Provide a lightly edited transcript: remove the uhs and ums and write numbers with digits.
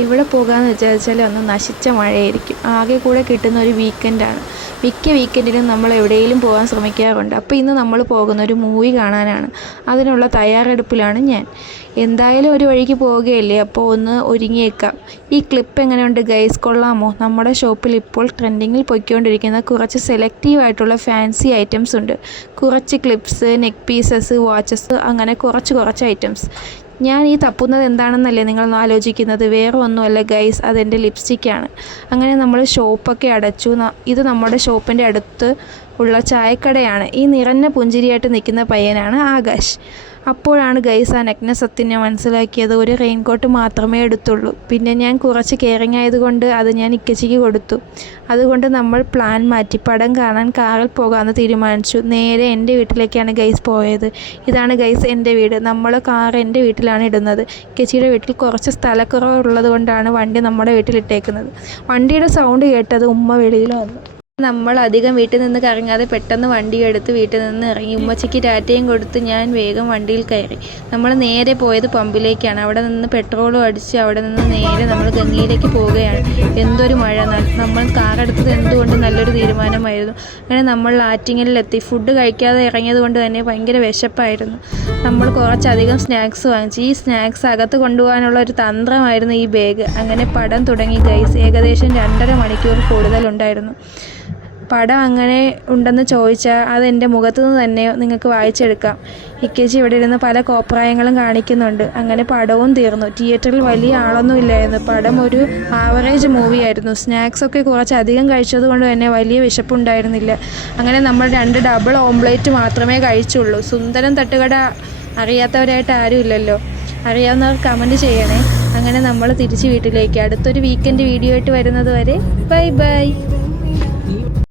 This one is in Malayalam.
എവിടെ പോകാമെന്ന് വിചാരിച്ചാൽ അന്ന് നശിച്ച മഴയായിരിക്കും. ആകെ കൂടെ കിട്ടുന്ന ഒരു വീക്കെൻഡാണ്. മിക്ക വീക്കെൻഡിലും നമ്മൾ എവിടെയെങ്കിലും പോകാൻ ശ്രമിക്കാറുണ്ട്. അപ്പോൾ ഇന്ന് നമ്മൾ പോകുന്ന ഒരു മൂവി കാണാനാണ്. അതിനുള്ള തയ്യാറെടുപ്പിലാണ് ഞാൻ. എന്തായാലും ഒരു വഴിക്ക് പോവുകയല്ലേ, അപ്പോൾ ഒന്ന് ഒരുങ്ങിയേക്കാം. ഈ ക്ലിപ്പ് എങ്ങനെയുണ്ട് ഗൈസ്, കൊള്ളാമോ? നമ്മുടെ ഷോപ്പിൽ ഇപ്പോൾ ട്രെൻഡിങ്ങിൽ പൊയ്ക്കൊണ്ടിരിക്കുന്ന കുറച്ച് സെലക്റ്റീവായിട്ടുള്ള ഫാൻസി ഐറ്റംസ് ഉണ്ട്. കുറച്ച് ക്ലിപ്സ്, നെക്ക് പീസസ്, വാച്ചസ്, അങ്ങനെ കുറച്ച് ഐറ്റംസ്. ഞാൻ ഈ തപ്പുന്നത് എന്താണെന്നല്ലേ നിങ്ങൾ ആലോചിക്കുന്നത്? വേറെ ഒന്നുമല്ല ഗൈസ്, അതെൻ്റെ ലിപ്സ്റ്റിക്കാണ്. അങ്ങനെ നമ്മൾ ഷോപ്പൊക്കെ അടച്ചു. ഇത് നമ്മുടെ ഷോപ്പിൻ്റെ അടുത്ത് ഉള്ള ചായക്കടയാണ്. ഈ നിറഞ്ഞ പുഞ്ചിരിയായിട്ട് നിൽക്കുന്ന പയ്യനാണ് ആകാശ്. അപ്പോഴാണ് ഗൈസ് ആ നഗ്നസത്യം ഞാൻ മനസ്സിലാക്കിയത്. ഒരു റെയിൻകോട്ട് മാത്രമേ എടുത്തുള്ളൂ. പിന്നെ ഞാൻ കുറച്ച് കെയറിങ് ആയതുകൊണ്ട് അത് ഞാൻ ഇക്കച്ചിക്ക് കൊടുത്തു. അതുകൊണ്ട് നമ്മൾ പ്ലാൻ മാറ്റി പടം കാണാൻ കാറിൽ പോകാമെന്ന് തീരുമാനിച്ചു. നേരെ എൻ്റെ വീട്ടിലേക്കാണ് ഗൈസ് പോയത്. ഇതാണ് ഗൈസ് എൻ്റെ വീട്. നമ്മൾ കാർ എൻ്റെ വീട്ടിലാണ് ഇടുന്നത്. ഇക്കച്ചിയുടെ വീട്ടിൽ കുറച്ച് സ്ഥലക്കുറവുള്ളത് കൊണ്ടാണ് വണ്ടി നമ്മുടെ വീട്ടിലിട്ടേക്കുന്നത്. വണ്ടിയുടെ സൗണ്ട് കേട്ടത് ഉമ്മ വെളിയിൽ വന്നു. നമ്മൾ അധികം വീട്ടിൽ നിന്ന് കറങ്ങാതെ പെട്ടെന്ന് വണ്ടിയെടുത്ത് വീട്ടിൽ നിന്ന് ഇറങ്ങി. ഉമ്മച്ചിക്ക് ടാറ്റയും കൊടുത്ത് ഞാൻ വേഗം വണ്ടിയിൽ കയറി. നമ്മൾ നേരെ പോയത് പമ്പിലേക്കാണ്. അവിടെ നിന്ന് പെട്രോളും അടിച്ച് അവിടെ നിന്ന് നേരെ നമ്മൾ ഗംഗയിലേക്ക് പോവുകയാണ്. എന്തൊരു മഴ! നമ്മൾ കാറെടുത്തത് എന്തുകൊണ്ട് നല്ലൊരു തീരുമാനമായിരുന്നു. അങ്ങനെ നമ്മൾ ആറ്റിങ്ങലിലെത്തി. ഫുഡ് കഴിക്കാതെ ഇറങ്ങിയത് കൊണ്ട് തന്നെ ഭയങ്കര വിശപ്പായിരുന്നു. നമ്മൾ കുറച്ചധികം സ്നാക്സ് വാങ്ങിച്ചു. ഈ സ്നാക്സ് അകത്ത് കൊണ്ടുപോകാനുള്ള ഒരു തന്ത്രമായിരുന്നു ഈ ബാഗ്. അങ്ങനെ പടം തുടങ്ങി ഗൈസ്. ഏകദേശം 2.5 മണിക്കൂർ കൂടുതലുണ്ടായിരുന്നു. പടം അങ്ങനെ ഉണ്ടെന്ന് ചോദിച്ചാൽ അതെൻ്റെ മുഖത്തു നിന്ന് തന്നെ നിങ്ങൾക്ക് വായിച്ചെടുക്കാം. ഇക്കേച്ചി ഇവിടെ ഇരുന്ന് പല കോപ്രായങ്ങളും കാണിക്കുന്നുണ്ട്. അങ്ങനെ പടവും തീർന്നു. തിയേറ്ററിൽ വലിയ ആളൊന്നും ഇല്ലായിരുന്നു. പടം ഒരു ആവറേജ് മൂവിയായിരുന്നു. സ്നാക്സൊക്കെ കുറച്ചധികം കഴിച്ചത് കൊണ്ട് തന്നെ വലിയ വിശപ്പുണ്ടായിരുന്നില്ല. അങ്ങനെ നമ്മൾ 2 ഡബിൾ ഓംപ്ലേറ്റ് മാത്രമേ കഴിച്ചുള്ളൂ. സുന്ദരം തട്ടുകട അറിയാത്തവരായിട്ട് ആരും ഇല്ലല്ലോ. അറിയാവുന്നവർ കമൻറ്റ് ചെയ്യണേ. അങ്ങനെ നമ്മൾ തിരിച്ച് വീട്ടിലേക്ക്. അടുത്തൊരു വീക്കെൻഡ് വീഡിയോ ആയിട്ട് വരുന്നത് വരെ ബൈ ബൈ.